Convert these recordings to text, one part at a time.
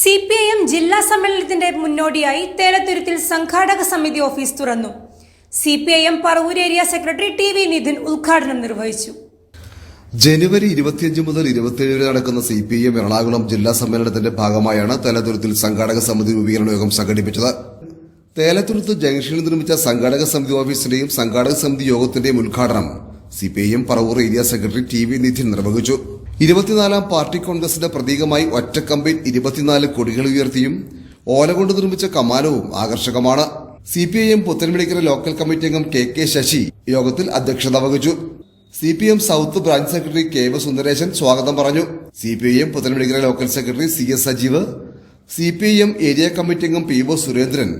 CPIM ജില്ലാ സമ്മേളനത്തിന്റെ മുന്നോടിയായി തേലത്തുരുത്തിൽ സംഘാടക സമിതി ഓഫീസ് തുറന്നു. CPIM Paravur area secretary TV Nithin ഉദ്ഘാടനം നിർവഹിച്ചു. ജനുവരി 25 മുതൽ 27 വരെ നടക്കുന്ന CPIM എറണാകുളം ജില്ലാ സമ്മേളനത്തിന്റെ ഭാഗമായാണ് തേലത്തുരുത്തിൽ സംഘാടക സമിതി രൂപീകരണ യോഗം സംഘടിപ്പിച്ചത്. തേലത്തുരുത്ത് ജംഗ്ഷനിൽ നിർമ്മിച്ച സംഘാടക സമിതി ഓഫീസിന്റെയും സംഘാടക സമിതി യോഗത്തിന്റെയും ഉദ്ഘാടനം CPIM Paravur area secretary TV Nithin നിർവഹിച്ചു. 24ാം പാർട്ടി കോൺഗ്രസിന്റെ പ്രതീകമായി ഒറ്റക്കമ്പിൽ 24 കൊടികൾ ഉയർത്തിയും ഓല കൊണ്ട് നിർമ്മിച്ച കമാനവും ആകർഷകമാണ്. CPIM പുത്തൻമണിക്കര ലോക്കൽ കമ്മിറ്റി അംഗം KK ശശി യോഗത്തിൽ അധ്യക്ഷത വഹിച്ചു. CPIM south branch secretary KV Sundaresan സ്വാഗതം പറഞ്ഞു. CPIM Puthanmanikkara local secretary CS Sajeev, CPIM area committee അംഗം PO സുരേന്ദ്രൻ,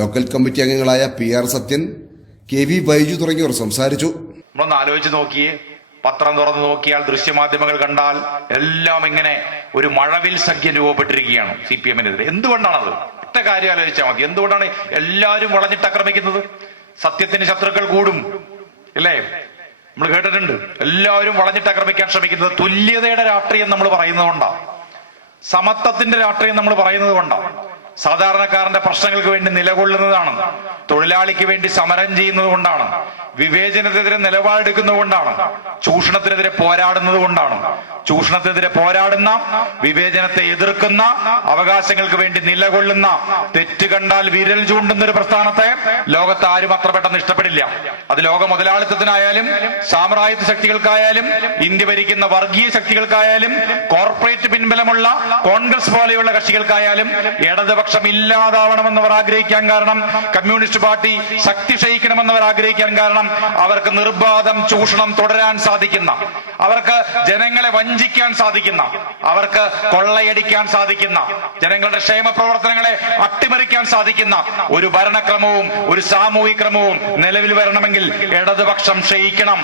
ലോക്കൽ കമ്മിറ്റി അംഗങ്ങളായ PR സത്യൻ, KV ബൈജു തുടങ്ങിയവർ സംസാരിച്ചു. ഒന്ന് ആലോചിച്ച് നോക്കിയേ, പത്രം തുറന്നു നോക്കിയാൽ, ദൃശ്യമാധ്യമങ്ങൾ കണ്ടാൽ എല്ലാം ഇങ്ങനെ ഒരു മഴവിൽ സഖ്യം രൂപപ്പെട്ടിരിക്കുകയാണ് CPIMനെതിരെ. എന്തുകൊണ്ടാണത്? ഒറ്റ കാര്യം ആലോചിച്ചാൽ മതി. എന്തുകൊണ്ടാണ് എല്ലാവരും വളഞ്ഞിട്ട് ആക്രമിക്കുന്നത്? സത്യത്തിന് ശത്രുക്കൾ കൂടും, അല്ലേ? നമ്മൾ കേട്ടിട്ടുണ്ട്. എല്ലാവരും വളഞ്ഞിട്ട് ആക്രമിക്കാൻ ശ്രമിക്കുന്നത് തുല്യതയുടെ രാഷ്ട്രീയം നമ്മൾ പറയുന്നത് കൊണ്ടാണ്, സമത്വത്തിന്റെ രാഷ്ട്രീയം നമ്മൾ പറയുന്നത് കൊണ്ടാണ്, സാധാരണക്കാരന്റെ പ്രശ്നങ്ങൾക്ക് വേണ്ടി നിലകൊള്ളുന്നതാണ്, തൊഴിലാളിക്ക് വേണ്ടി സമരം ചെയ്യുന്നത് കൊണ്ടാണ്, വിവേചനത്തിനെതിരെ നിലപാടെടുക്കുന്നത് കൊണ്ടാണ്, ചൂഷണത്തിനെതിരെ പോരാടുന്നത് കൊണ്ടാണ്. ചൂഷണത്തിനെതിരെ പോരാടുന്ന, വിവേചനത്തെ എതിർക്കുന്ന, അവകാശങ്ങൾക്ക് വേണ്ടി നിലകൊള്ളുന്ന, തെറ്റ് കണ്ടാൽ വിരൽ ചൂണ്ടുന്ന ഒരു പ്രസ്ഥാനത്തെ ലോകത്ത് ആരും അത്ര പെട്ടെന്ന് ഇഷ്ടപ്പെടില്ല. അത് ലോക മുതലാളിത്തത്തിനായാലും സാമ്രാജ്യത്വ ശക്തികൾക്കായാലും ഇന്ത്യ ഭരിക്കുന്ന വർഗീയ ശക്തികൾക്കായാലും കോർപ്പറേറ്റ് പിൻബലമുള്ള കോൺഗ്രസ് പോലെയുള്ള കക്ഷികൾക്കായാലും ഇടതുപക്ഷം ഇല്ലാതാവണമെന്നവർ ആഗ്രഹിക്കാൻ കാരണം, കമ്മ്യൂണിസ്റ്റ് പാർട്ടി ശക്തി ക്ഷയിക്കണമെന്നവർ ആഗ്രഹിക്കാൻ കാരണം, അവർക്ക് നിർബാധം ചൂഷണം തുടരാൻ സാധിക്കുന്ന, അവർക്ക് ജനങ്ങളെ വഞ്ചിക്കാൻ സാധിക്കുന്ന, അവർക്ക് കൊള്ളയടിക്കാൻ സാധിക്കുന്ന, ജനങ്ങളുടെ ക്ഷേമ പ്രവർത്തനങ്ങളെ അട്ടിമറിക്കാൻ സാധിക്കുന്ന ഒരു ഭരണക്രമവും ഒരു സാമൂഹിക ക്രമവും നിലവിൽ വരണമെങ്കിൽ ഇടതുപക്ഷം ക്ഷയിക്കണം,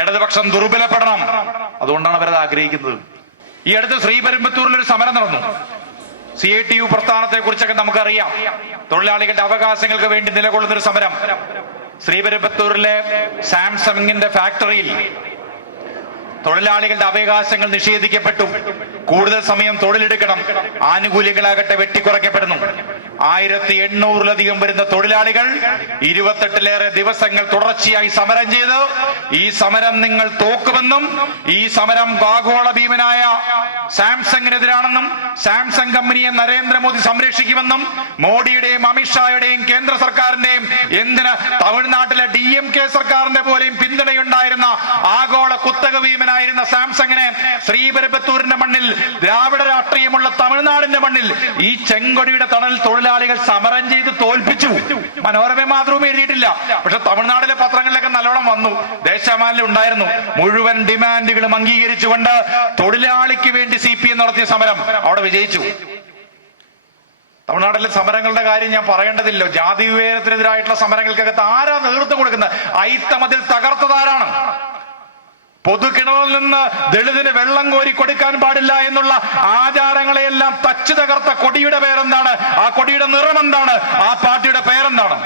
ഇടതുപക്ഷം ദുർബലപ്പെടണം. അതുകൊണ്ടാണ് അവരത് ആഗ്രഹിക്കുന്നത്. ഈ അടുത്ത് ശ്രീപെരുമ്പത്തൂരിൽ ഒരു സമരം നടന്നു. CITU പ്രസ്ഥാനത്തെ കുറിച്ചൊക്കെ നമുക്കറിയാം. തൊഴിലാളികളുടെ അവകാശങ്ങൾക്ക് വേണ്ടി നിലകൊള്ളുന്ന ഒരു സമരം. ശ്രീപെരുമ്പത്തൂരിലെ സാംസങ്ങിന്റെ ഫാക്ടറിയിൽ തൊഴിലാളികളുടെ അവകാശങ്ങൾ നിഷേധിക്കപ്പെട്ടു. കൂടുതൽ സമയം തൊഴിലെടുക്കണം, ആനുകൂല്യങ്ങളാകട്ടെ വെട്ടിക്കുറയ്ക്കപ്പെടുന്നു. 1800-ലധികം വരുന്ന തൊഴിലാളികൾ 28-ലേറെ ദിവസങ്ങൾ തുടർച്ചയായി സമരം ചെയ്ത്, ഈ സമരം നിങ്ങൾ തോക്കുമെന്നും, ഈ സമരം ആഗോള ഭീമനായ സാംസങ്ങിനെതിരാണെന്നും, സാംസങ് കമ്പനിയെ നരേന്ദ്രമോദി സംരക്ഷിക്കുമെന്നും, മോഡിയുടെയും അമിത്ഷായുടെയും കേന്ദ്ര സർക്കാരിന്റെയും, എന്തിന് തമിഴ്നാട്ടിലെ DMK സർക്കാരിന്റെ പോലെയും പിന്തുണയുണ്ടായിരുന്ന ആഗോള കുത്തക ഭീമനായിരുന്ന സാംസങ്ങിനെ ശ്രീപെരുമ്പത്തൂരിന്റെ മണ്ണിൽ, ദ്രാവിഡ രാഷ്ട്രീയമുള്ള തമിഴ്നാടിന്റെ മണ്ണിൽ ഈ ചെങ്കൊടിയുടെ തണൽ തൊഴിലാളികൾ സമരം ചെയ്ത് തോൽപ്പിച്ചു. മനോരമ മാതൃഭൂമി എഴുതിയിട്ടില്ല, പക്ഷെ തമിഴ്നാട്ടിലെ പത്രങ്ങളിലൊക്കെ നല്ലോണം വന്നു, ദേശാമാനിൽ ഉണ്ടായിരുന്നു. മുഴുവൻ ഡിമാൻഡുകളും അംഗീകരിച്ചുകൊണ്ട് തൊഴിലാളിക്ക് വേണ്ടി CPIM നടത്തിയ സമരം അവിടെ വിജയിച്ചു. തമിഴ്നാട്ടിലെ സമരങ്ങളുടെ കാര്യം ഞാൻ പറയേണ്ടതില്ലോ. ജാതി വിവേചനത്തിനെതിരായിട്ടുള്ള സമരങ്ങൾക്കകത്ത് ആരാ നേതൃത്വം കൊടുക്കുന്നത്? അയിത്തമതിൽ തകർത്തതാരാണ്? പൊതുകിണറിൽ നിന്ന് ദളിതിന് വെള്ളം കോരി കൊടുക്കാൻ പാടില്ല എന്നുള്ള ആചാരങ്ങളെയെല്ലാം തച്ചു തകർത്ത കൊടിയുടെ പേരെന്താണ്? ആ കൊടിയുടെ നിറം എന്താണ്? ആ പാർട്ടിയുടെ പേരെന്താണ്?